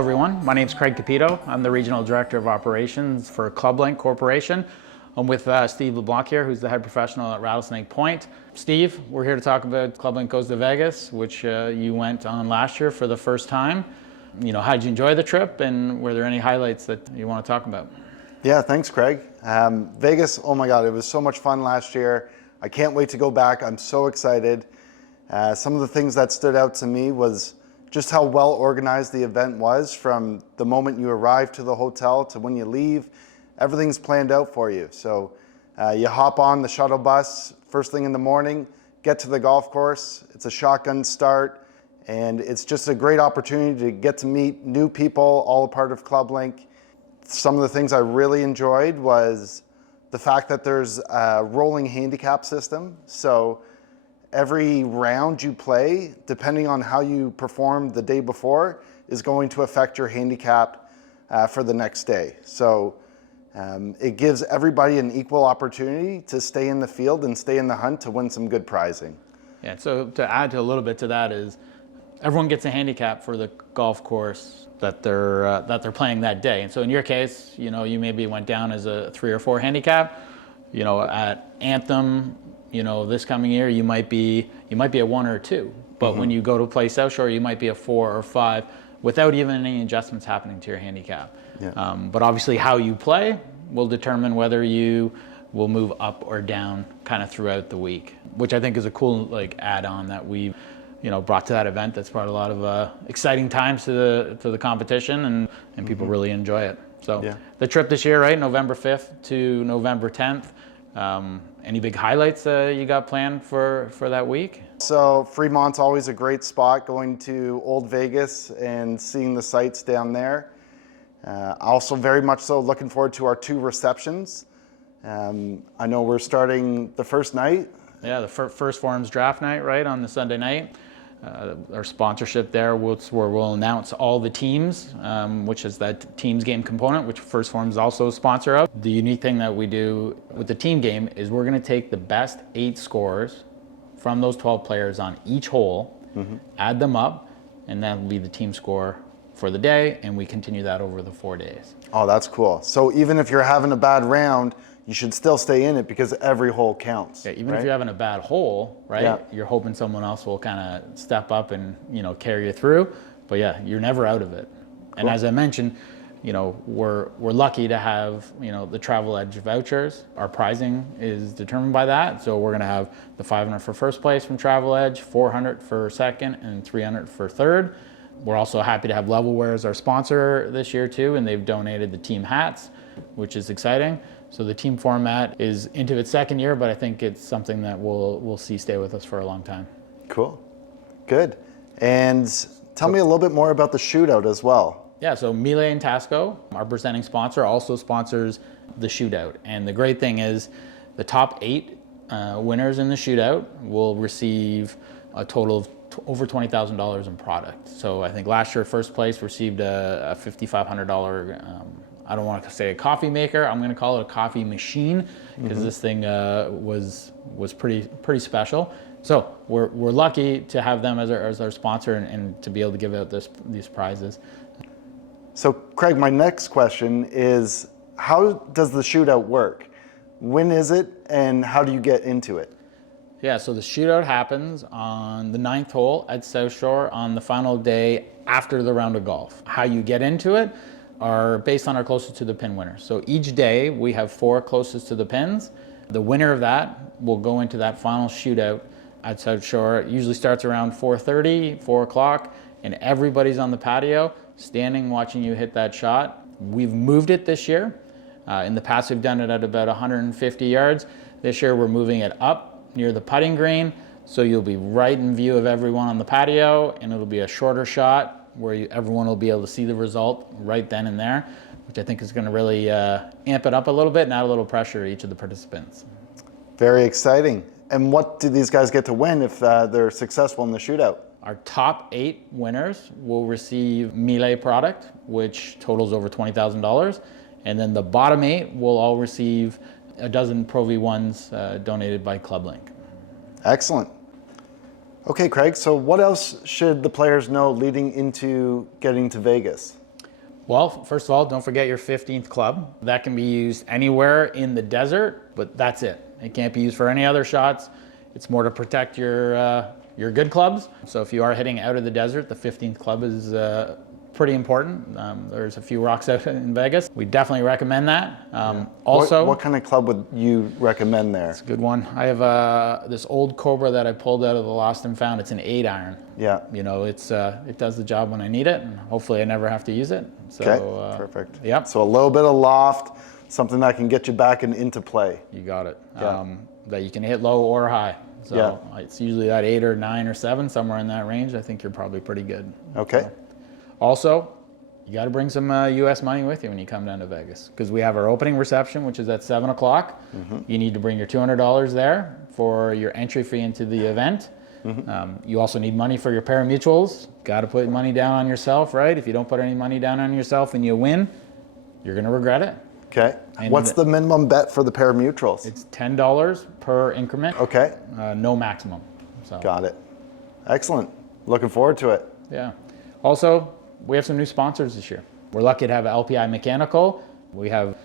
everyone. My name is Craig Capito. I'm the Regional Director of Operations for ClubLink Corporation. I'm with Steve LeBlanc here, who's the head professional at Rattlesnake Point. Steve, we're here to talk about ClubLink Goes to Vegas, which you went on last year for the first time. How did you enjoy the trip, and were there any highlights that you want to talk about? Yeah, thanks, Craig. Vegas, oh my God, it was so much fun last year. I can't wait to go back. I'm so excited. Some of the things that stood out to me was just how well organized the event was. From the moment you arrive to the hotel to when you leave, everything's planned out for you. So you hop on the shuttle bus first thing in the morning, get to the golf course. It's a shotgun start, and it's just a great opportunity to get to meet new people, all a part of ClubLink. Some of the things I really enjoyed was the fact that there's a rolling handicap system. So every round you play, depending on how you performed the day before, is going to affect your handicap for the next day. So it gives everybody an equal opportunity to stay in the field and stay in the hunt to win some good prizing. Yeah, so to add to a little bit to that is everyone gets a handicap for the golf course that they're playing that day. And so in your case, you maybe went down as a 3 or 4 handicap. At Anthem, this coming year, you might be a 1 or a 2. But when you go to play South Shore, you might be a 4 or 5 without even any adjustments happening to your handicap. Yeah. But obviously how you play will determine whether you will move up or down kind of throughout the week, which I think is a cool add-on that we've brought to that event. That's brought a lot of exciting times to the competition, and people really enjoy it. So yeah. The trip this year, right, November 5th to November 10th. Any big highlights you got planned for that week? So Fremont's always a great spot, going to Old Vegas and seeing the sights down there. Also very much so looking forward to our 2 receptions. I know we're starting the first night. Yeah, the first Forums draft night, right, on the Sunday night. Our sponsorship there, where we'll announce all the teams, which is that teams game component, which First Form is also a sponsor of. The unique thing that we do with the team game is we're going to take the best 8 scores from those 12 players on each hole, add them up, and that will be the team score for the day, and we continue that over the 4 days. Oh, that's cool. So even if you're having a bad round, you should still stay in it because every hole counts. Yeah, even if you're having a bad hole, right? Yeah. You're hoping someone else will kind of step up and carry you through. But yeah, you're never out of it. Cool. And as I mentioned, we're lucky to have the Travel Edge vouchers. Our prizing is determined by that. So we're going to have the $500 for first place from Travel Edge, $400 for second, and $300 for third. We're also happy to have Levelware as our sponsor this year too, and they've donated the team hats, which is exciting. So the team format is into its 2nd year, but I think it's something that we'll see stay with us for a long time. Cool, good. And tell me a little bit more about the shootout as well. Yeah, so Miele and Tasco, our presenting sponsor, also sponsors the shootout. And the great thing is the top 8 winners in the shootout will receive a total of over $20,000 in product. So I think last year first place received a $5,500 I don't want to say a coffee maker. I'm going to call it a coffee machine because this thing was pretty special. So we're lucky to have them as our sponsor and to be able to give out these prizes. So Craig, my next question is, how does the shootout work? When is it, and how do you get into it? Yeah, so the shootout happens on the 9th hole at South Shore on the final day after the round of golf. How you get into it are based on our closest to the pin winners. So each day we have 4 closest to the pins. The winner of that will go into that final shootout at South Shore. It usually starts around 4:30, 4 o'clock, and everybody's on the patio standing watching you hit that shot. We've moved it this year. In the past we've done it at about 150 yards. This year we're moving it up near the putting green, so you'll be right in view of everyone on the patio, and it'll be a shorter shot where everyone will be able to see the result right then and there, which I think is going to really amp it up a little bit and add a little pressure to each of the participants. Very exciting. And what do these guys get to win if they're successful in the shootout? Our top 8 winners will receive Miele product, which totals over $20,000. And then the bottom 8 will all receive a dozen Pro V1s donated by ClubLink. Excellent. Okay, Craig, so what else should the players know leading into getting to Vegas? Well, first of all, don't forget your 15th club. That can be used anywhere in the desert, but that's it. It can't be used for any other shots. It's more to protect your good clubs. So if you are heading out of the desert, the 15th club is pretty important. There's a few rocks out in Vegas. We definitely recommend that. Also, what kind of club would you recommend there? it's a good one. I have this old Cobra that I pulled out of the Lost and Found. It's an 8-iron. Yeah. You know, it does the job when I need it, and hopefully I never have to use it. So, Okay, perfect. Yep. So a little bit of loft, something that can get you back and into play. You got it. Yeah. That you can hit low or high. So Yeah. it's usually that 8 or 9 or 7, somewhere in that range. I think you're probably pretty good. Okay. So, also, you got to bring some U.S. money with you when you come down to Vegas, because we have our opening reception, which is at 7 o'clock. You need to bring your $200 there for your entry fee into the event. You also need money for your pari-mutuels. Got to put money down on yourself, right? If you don't put any money down on yourself and you win, you're going to regret it. Okay. And what's the minimum bet for the pari-mutuels? It's $10 per increment. Okay. No maximum. So. Got it. Excellent. Looking forward to it. Yeah. Also, we have some new sponsors this year. We're lucky to have LPI Mechanical. We have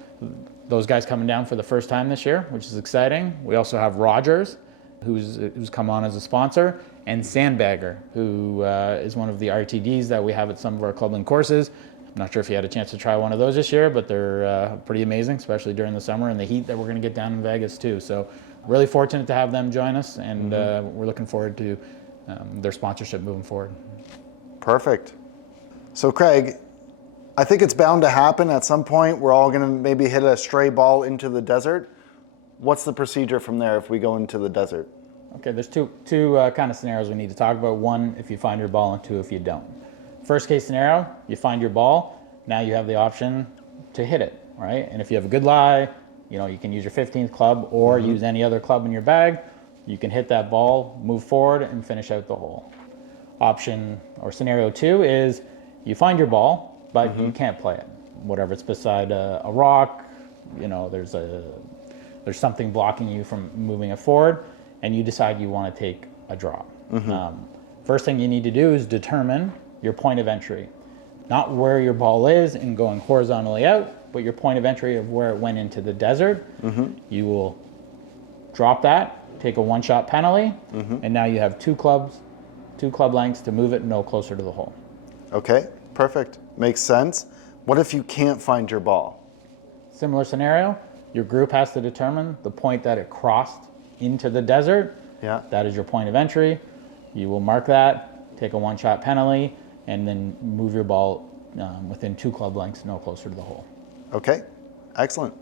those guys coming down for the first time this year, which is exciting. We also have Rogers, who's come on as a sponsor, and Sandbagger, who is one of the RTDs that we have at some of our ClubLink courses. I'm not sure if you had a chance to try one of those this year, but they're pretty amazing, especially during the summer and the heat that we're going to get down in Vegas too. So really fortunate to have them join us, and we're looking forward to their sponsorship moving forward. Perfect. So Craig, I think it's bound to happen at some point. We're all going to maybe hit a stray ball into the desert. What's the procedure from there if we go into the desert? Okay, there's two kind of scenarios we need to talk about. One, if you find your ball, and two, if you don't. First case scenario, you find your ball. Now you have the option to hit it, right? And if you have a good lie, you know, you can use your 15th club or use any other club in your bag. You can hit that ball, move forward, and finish out the hole. Option or scenario two is you find your ball, but you can't play it. Whatever, it's beside a rock, you know, there's something blocking you from moving it forward, and you decide you want to take a drop. First thing you need to do is determine your point of entry. Not where your ball is and going horizontally out, but your point of entry of where it went into the desert. You will drop that, take a one-shot penalty, and now you have two club lengths to move it no closer to the hole. Okay, perfect. Makes sense. What if you can't find your ball? Similar scenario, your group has to determine the point that it crossed into the desert. Yeah. That is your point of entry. You will mark that, take a one-shot penalty, and then move your ball within two club lengths, no closer to the hole. Okay, excellent.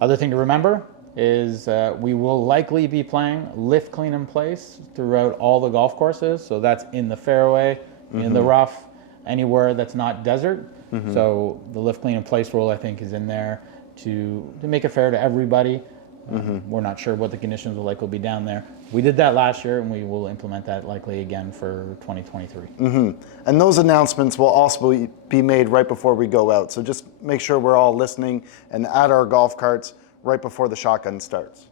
Other thing to remember is we will likely be playing lift clean in place throughout all the golf courses. So that's in the fairway, in the rough, anywhere that's not desert. So the lift clean in place rule, I think, is in there to make it fair to everybody. We're not sure what the conditions will be down there. We did that last year, and we will implement that likely again for 2023. And those announcements will also be made right before we go out. So just make sure we're all listening and at our golf carts right before the shotgun starts.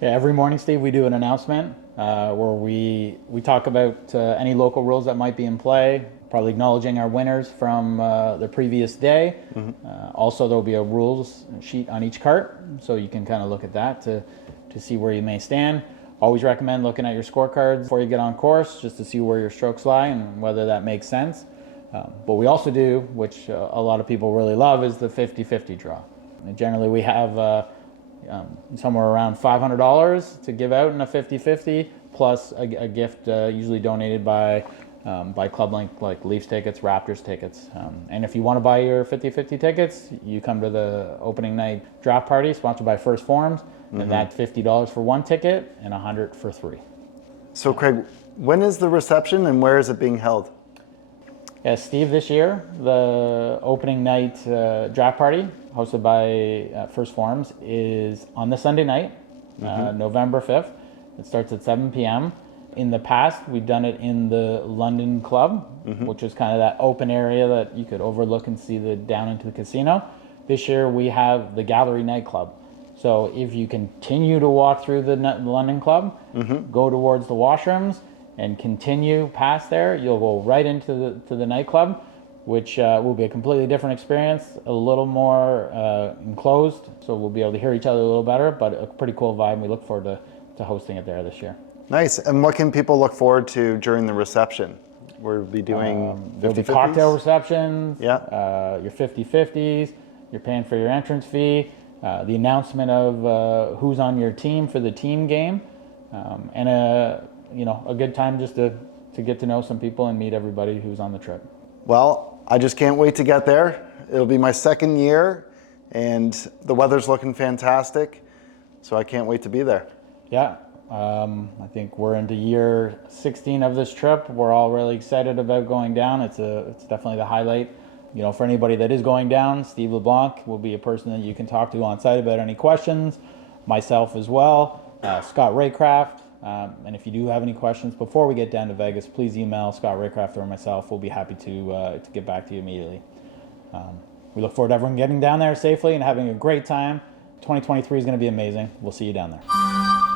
Yeah, every morning, Steve, we do an announcement where we talk about any local rules that might be in play, probably acknowledging our winners from the previous day. Also, there will be a rules sheet on each cart, so you can kind of look at that to see where you may stand. Always recommend looking at your scorecards before you get on course, just to see where your strokes lie and whether that makes sense. But we also do, which a lot of people really love, is the 50-50 draw. And generally, we have somewhere around $500 to give out in a 50-50, plus a gift usually donated by ClubLink, like Leafs tickets, Raptors tickets. And if you want to buy your 50-50 tickets, you come to the opening night draft party sponsored by First Forms, and that's $50 for one ticket and $100 for three. So Craig, when is the reception and where is it being held? Yeah, Steve, this year, the opening night draft party hosted by First Forms is on the Sunday night, November 5th. It starts at 7 p.m. In the past, we've done it in the London Club, which is kind of that open area that you could overlook and see down into the casino. This year, we have the Gallery Nightclub. So if you continue to walk through the London Club, go towards the washrooms, and continue past there, you'll go right into the nightclub. which will be a completely different experience, a little more enclosed, so we'll be able to hear each other a little better, but a pretty cool vibe. We look forward to hosting it there this year. Nice. And what can people look forward to during the reception? We'll be doing There'll be 50/50s? cocktail receptions, Yeah. your 50/50s, you're paying for your entrance fee, the announcement of who's on your team for the team game, and a good time just to get to know some people and meet everybody who's on the trip. Well, I just can't wait to get there. It'll be my second year, and the weather's looking fantastic, so I can't wait to be there. Yeah, I think we're into year 16 of this trip. We're all really excited about going down. It's definitely the highlight. For anybody that is going down, Steve LeBlanc will be a person that you can talk to on site about any questions. Myself as well, Scott Raycraft. And if you do have any questions before we get down to Vegas, please email Scott Raycraft or myself. We'll be happy to get back to you immediately. We look forward to everyone getting down there safely and having a great time. 2023 is going to be amazing. We'll see you down there.